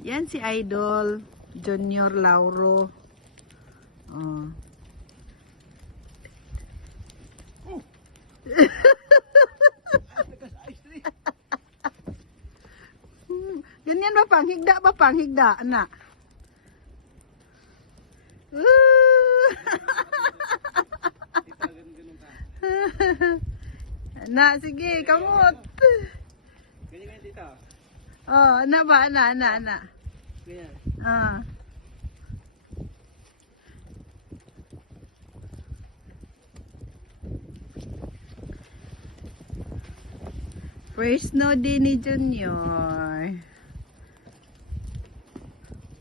Yan si Idol Junior Lauro. Oh. Ganyan ba panghigda ba panghigda na? Na sige, kamot. Ganyan dito. Oh, ana ba ana. Ganyan. Ah. First snow din ni Junior.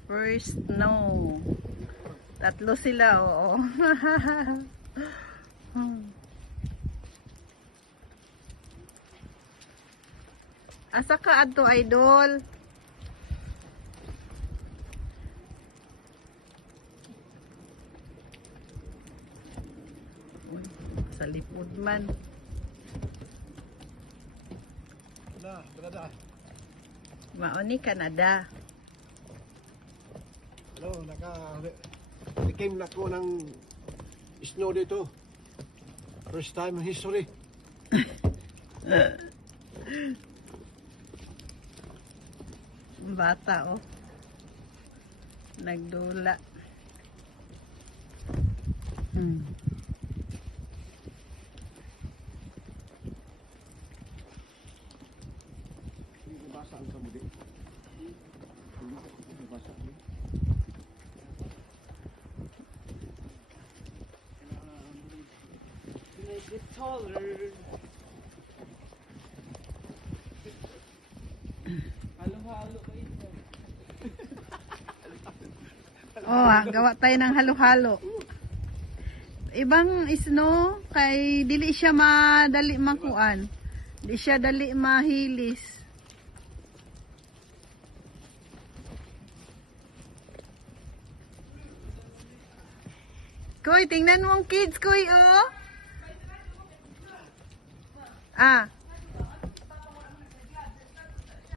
First snow. Tatlo sila, oo. Asa ka adto, Idol? Uy, sa lipod man. Na, Canada. Mauni Canada. Hello, tikim na ko ng snow dito. First time in history. Bata, oh. Nagdula. Nabasa ang kamudi. Nabasa ang make it taller. Halo-halo kayo. Oh, gawa tayo ng halo-halo. Ibang snow kay dili siya madali makuan. Di siya dali mahilis. Koy, tingnan mo ang kids, Koy, oh. Ah.